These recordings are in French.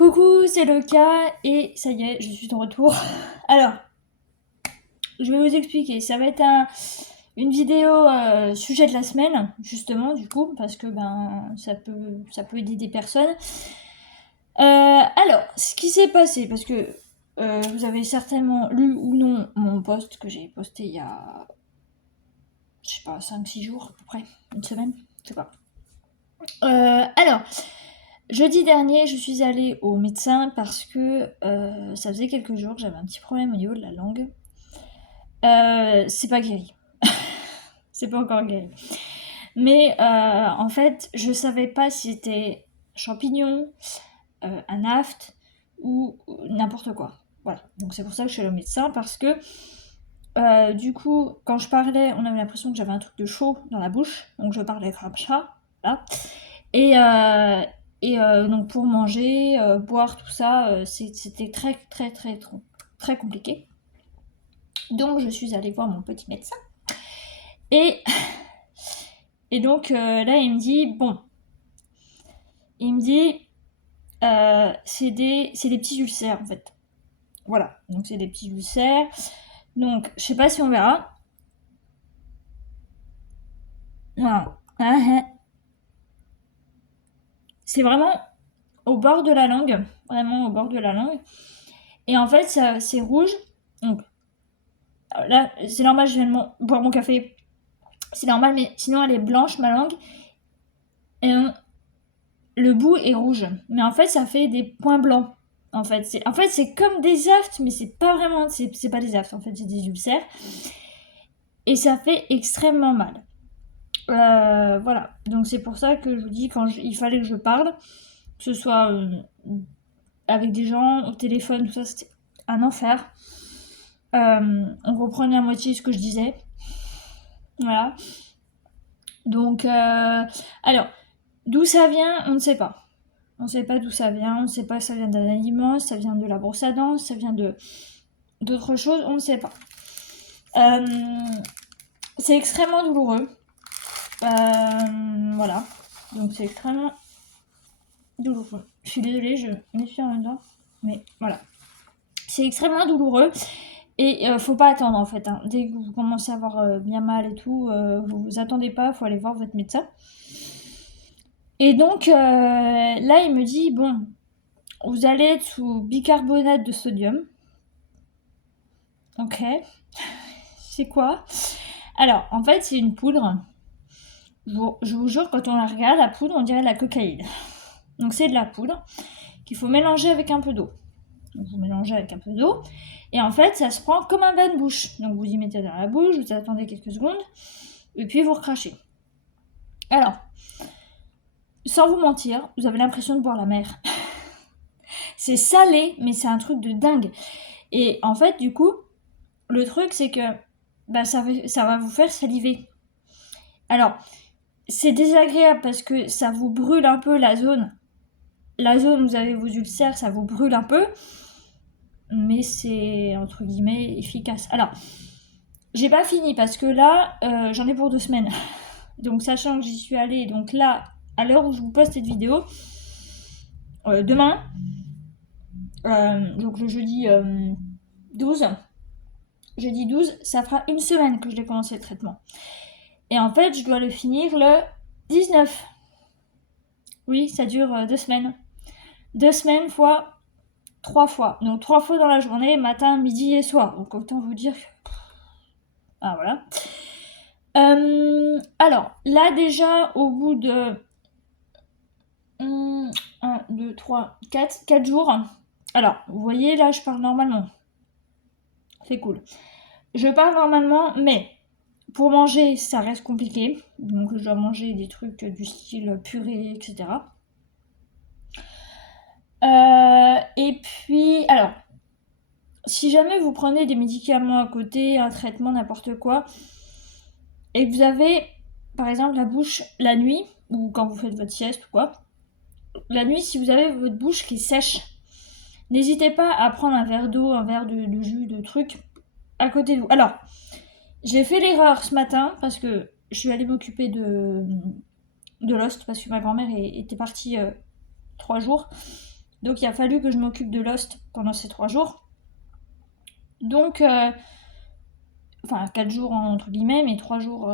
Coucou, c'est Loka et ça y est, je suis de retour. Alors, je vais vous expliquer. Ça va être une vidéo sujet de la semaine, justement, du coup, parce que ça peut aider des personnes. Alors, ce qui s'est passé, parce que vous avez certainement lu ou non mon post que j'ai posté il y a, je sais pas, 5-6 jours à peu près, une semaine, je sais pas. Alors, jeudi dernier, je suis allée au médecin parce que ça faisait quelques jours que j'avais un petit problème au niveau de la langue. C'est pas guéri. C'est pas encore guéri. Mais en fait, je savais pas si c'était champignon, un aft ou n'importe quoi. Voilà. Donc c'est pour ça que je suis allée au médecin parce que du coup, quand je parlais, on avait l'impression que j'avais un truc de chaud dans la bouche. Donc je parlais comme ça. Là. Et, euh, et donc pour manger, boire, tout ça, c'était très très très très très compliqué. Donc je suis allée voir mon petit médecin. Et, et donc là il me dit, bon, il me dit, c'est des petits ulcères en fait. Voilà, donc c'est des petits ulcères. Donc je sais pas si on verra. Voilà. C'est vraiment au bord de la langue, vraiment au bord de la langue. Et en fait, c'est rouge. Donc là, c'est normal, je viens de boire mon café. C'est normal, mais sinon elle est blanche, ma langue. Et le bout est rouge. Mais en fait, ça fait des points blancs. En fait, c'est comme des aftes, mais c'est pas vraiment. C'est pas des aftes, en fait, c'est des ulcères. Et ça fait extrêmement mal. Voilà. Donc c'est pour ça que je vous dis, il fallait que je parle, que ce soit avec des gens, au téléphone, tout ça, c'était un enfer. On reprenait à moitié ce que je disais. Voilà. Donc, alors, d'où ça vient, on ne sait pas. On ne sait pas d'où ça vient, on ne sait pas si ça vient d'un aliment, si ça vient de la brosse à dents, si ça vient d'autres choses, on ne sait pas. C'est extrêmement douloureux. Voilà. Donc c'est extrêmement douloureux. Je suis désolée, je m'essuie en même temps. Mais voilà. C'est extrêmement douloureux. Et faut pas attendre en fait. Hein. Dès que vous commencez à avoir bien mal et tout, vous vous attendez pas, faut aller voir votre médecin. Et donc là, il me dit bon, vous allez être sous bicarbonate de sodium. Ok. C'est quoi? Alors, en fait, c'est une poudre. Je vous jure, quand on la regarde, la poudre, on dirait de la cocaïne. Donc, c'est de la poudre qu'il faut mélanger avec un peu d'eau. Donc, vous mélangez avec un peu d'eau. Et en fait, ça se prend comme un bain de bouche. Donc, vous y mettez dans la bouche, vous attendez quelques secondes, et puis vous recrachez. Alors, sans vous mentir, vous avez l'impression de boire la mer. C'est salé, mais c'est un truc de dingue. Et en fait, du coup, le truc, c'est que ça va vous faire saliver. Alors, c'est désagréable parce que ça vous brûle un peu la zone. La zone où vous avez vos ulcères, ça vous brûle un peu. Mais c'est, entre guillemets, efficace. Alors, j'ai pas fini parce que là, j'en ai pour 2 semaines. Donc, sachant que j'y suis allée, donc là, à l'heure où je vous poste cette vidéo, demain, donc le jeudi 12, jeudi 12, ça fera 1 semaine que je l'ai commencé le traitement. Et en fait, je dois le finir le 19. Oui, ça dure 2 semaines. 2 semaines fois 3 fois. Donc 3 fois dans la journée, matin, midi et soir. Donc autant vous dire que... Ah voilà. Alors, là déjà, au bout de 1, 2, 3, 4 jours. Alors, vous voyez, là, je parle normalement. C'est cool. Je parle normalement, mais pour manger, ça reste compliqué. Donc, je dois manger des trucs du style purée, etc. Et puis, alors, si jamais vous prenez des médicaments à côté, un traitement, n'importe quoi, et que vous avez, par exemple, la bouche la nuit, ou quand vous faites votre sieste ou quoi, la nuit, si vous avez votre bouche qui est sèche, n'hésitez pas à prendre un verre d'eau, un verre de jus, de trucs à côté de vous. Alors, j'ai fait l'erreur ce matin parce que je suis allée m'occuper de l'ost parce que ma grand-mère était partie 3 jours. Donc il a fallu que je m'occupe de Lost pendant ces 3 jours. Donc, enfin 4 jours entre guillemets, mais 3 jours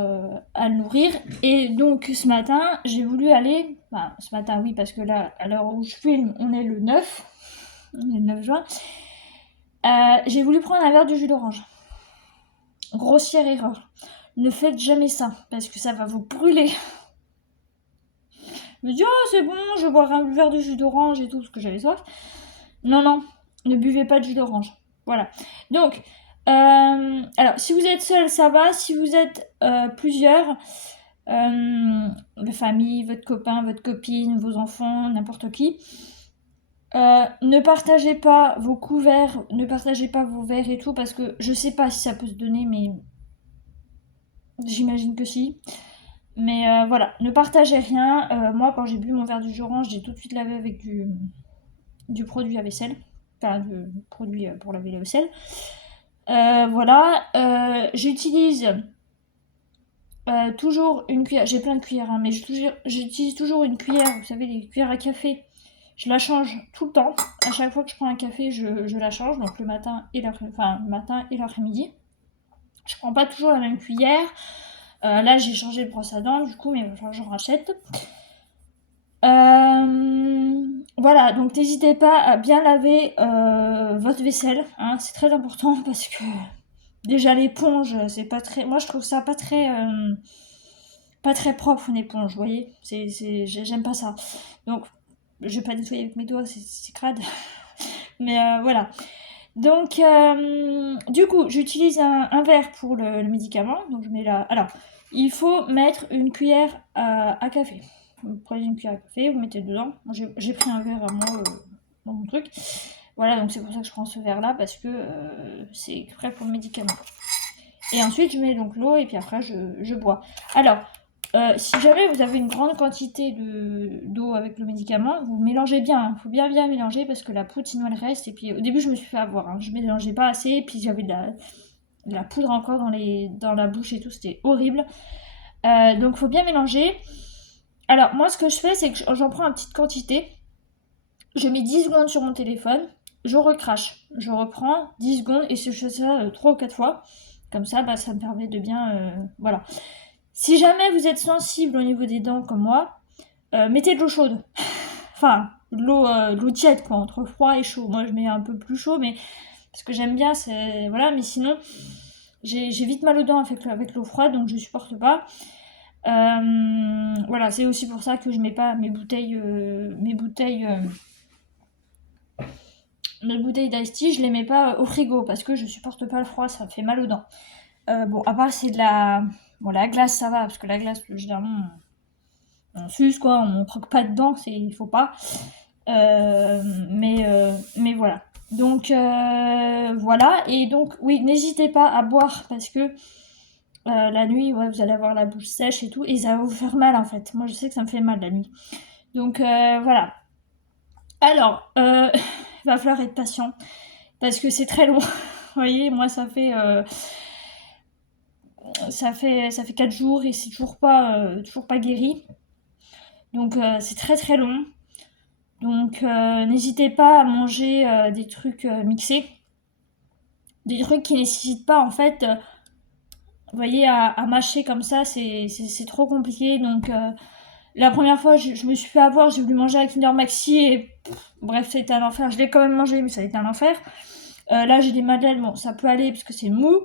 à le nourrir. Et donc ce matin, j'ai voulu aller, enfin ce matin oui, parce que là, à l'heure où je filme, on est le 9, on est le 9 juin. J'ai voulu prendre un verre de jus d'orange. Grossière erreur. Ne faites jamais ça, parce que ça va vous brûler. Je me dis, oh c'est bon, je vais boire un verre de jus d'orange et tout, parce que j'avais soif. Non, non, ne buvez pas de jus d'orange. Voilà. Donc, alors, si vous êtes seul, ça va. Si vous êtes plusieurs, la famille, votre copain, votre copine, vos enfants, n'importe qui, ne partagez pas vos couverts, ne partagez pas vos verres et tout, parce que je sais pas si ça peut se donner, mais j'imagine que si. Mais voilà, ne partagez rien. Moi, quand j'ai bu mon verre de jus d'orange, j'ai tout de suite lavé avec du produit à vaisselle. Enfin, du produit pour laver la vaisselle. Voilà. J'utilise toujours une cuillère. J'ai plein de cuillères, hein, mais j'utilise toujours une cuillère. Vous savez, les cuillères à café. Je la change tout le temps. À chaque fois que je prends un café, je la change. Donc le matin et l'après-midi. Je prends pas toujours la même cuillère. Là, j'ai changé le brosse à dents, du coup, mais il va falloir que j'en rachète. Voilà, donc n'hésitez pas à bien laver votre vaisselle, hein, c'est très important parce que déjà l'éponge, c'est pas très. Moi, je trouve ça pas très propre une éponge, vous voyez. J'aime pas ça. Donc, je vais pas nettoyer avec mes doigts, c'est crade. Mais voilà. Donc, du coup, j'utilise un verre pour le médicament. Donc, je mets là. Alors, il faut mettre une cuillère à café. Vous prenez une cuillère à café, vous mettez dedans. Moi, j'ai pris un verre à moi dans mon truc. Voilà, donc c'est pour ça que je prends ce verre là parce que c'est prêt pour le médicament. Et ensuite, je mets donc l'eau et puis après, je bois. Alors, si jamais vous avez une grande quantité d'eau avec le médicament, vous mélangez bien. Il faut bien mélanger parce que la poudre, sinon elle reste. Et puis au début, je me suis fait avoir. Hein. Je mélangeais pas assez. Et puis j'avais de la poudre encore dans la bouche et tout. C'était horrible. Donc il faut bien mélanger. Alors moi, ce que je fais, c'est que j'en prends une petite quantité. Je mets 10 secondes sur mon téléphone. Je recrache. Je reprends 10 secondes et je fais ça 3 ou 4 fois. Comme ça, bah, ça me permet de bien... voilà. Si jamais vous êtes sensible au niveau des dents comme moi, mettez de l'eau chaude. Enfin, de l'eau tiède, quoi, entre froid et chaud. Moi, je mets un peu plus chaud, mais parce que j'aime bien, c'est... Voilà, mais sinon, j'ai vite mal aux dents avec l'eau froide, donc je supporte pas. Voilà, c'est aussi pour ça que je mets pas mes bouteilles d'ice tea, je les mets pas au frigo, parce que je supporte pas le froid, ça me fait mal aux dents. Bon, à part c'est de la... Bon, la glace, ça va, parce que la glace, généralement, on suce, quoi, on croque pas dedans, il faut pas. Mais voilà. Donc, voilà. Et donc, oui, n'hésitez pas à boire, parce que la nuit, ouais, vous allez avoir la bouche sèche et tout, et ça va vous faire mal, en fait. Moi, je sais que ça me fait mal la nuit. Donc, voilà. Alors, va falloir être patient, parce que c'est très long. Vous voyez, moi, ça fait 4 jours et c'est toujours pas guéri. Donc c'est très très long. Donc n'hésitez pas à manger des trucs mixés. Des trucs qui nécessitent pas en fait, vous voyez, à mâcher comme ça, c'est trop compliqué. Donc la première fois, je me suis fait avoir, j'ai voulu manger un Kinder Maxi et bref, ça a été un enfer. Je l'ai quand même mangé, mais ça a été un enfer. Là, j'ai des madeleines, bon, ça peut aller parce que c'est mou.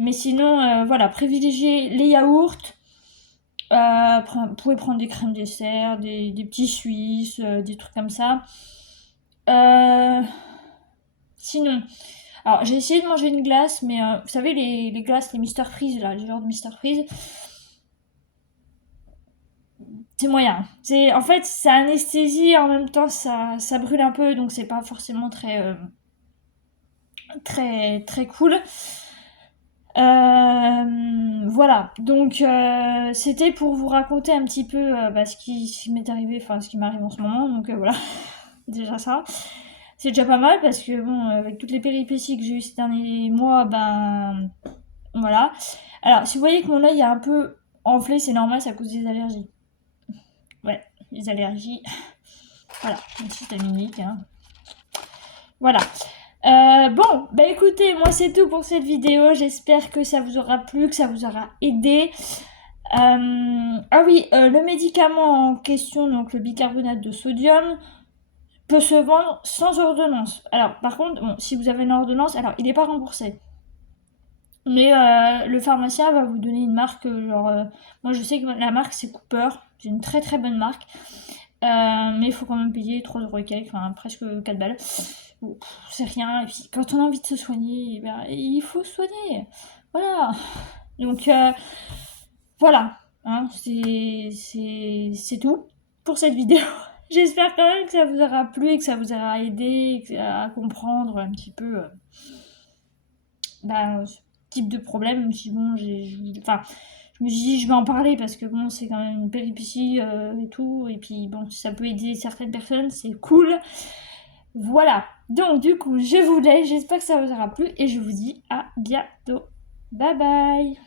Mais sinon, voilà, privilégiez les yaourts. Vous pouvez prendre des crèmes dessert, des petits suisses, des trucs comme ça. Sinon, alors j'ai essayé de manger une glace, mais vous savez, les glaces, les Mister Freeze, là, les genres de Mister Freeze, c'est moyen. En fait, ça anesthésie, en même temps, ça brûle un peu, donc c'est pas forcément très cool. Voilà, donc c'était pour vous raconter un petit peu ce qui m'est arrivé, enfin ce qui m'arrive en ce moment, donc voilà, déjà ça. C'est déjà pas mal parce que bon, avec toutes les péripéties que j'ai eues ces derniers mois, ben voilà. Alors, si vous voyez que mon œil est un peu enflé, c'est normal, c'est à cause des allergies. Ouais, les allergies. Voilà, un système unique. Hein. Voilà. Bon, bah écoutez, moi c'est tout pour cette vidéo. J'espère que ça vous aura plu, que ça vous aura aidé. Ah oui, le médicament en question, donc le bicarbonate de sodium, peut se vendre sans ordonnance. Alors, par contre, bon, si vous avez une ordonnance, alors il n'est pas remboursé. Mais le pharmacien va vous donner une marque, moi je sais que la marque c'est Cooper, c'est une très très bonne marque. Mais il faut quand même payer 3€ et quelques, enfin presque 4 balles. Bon, c'est rien, et puis quand on a envie de se soigner, ben, il faut se soigner. Voilà. Donc voilà, hein, c'est tout pour cette vidéo. J'espère quand même que ça vous aura plu et que ça vous aura aidé à comprendre un petit peu ce type de problème. Même si bon, enfin, je me suis dit je vais en parler parce que bon, c'est quand même une péripétie et tout. Et puis bon, si ça peut aider certaines personnes, c'est cool. Voilà. Donc du coup, je vous laisse. J'espère que ça vous aura plu et je vous dis à bientôt. Bye bye.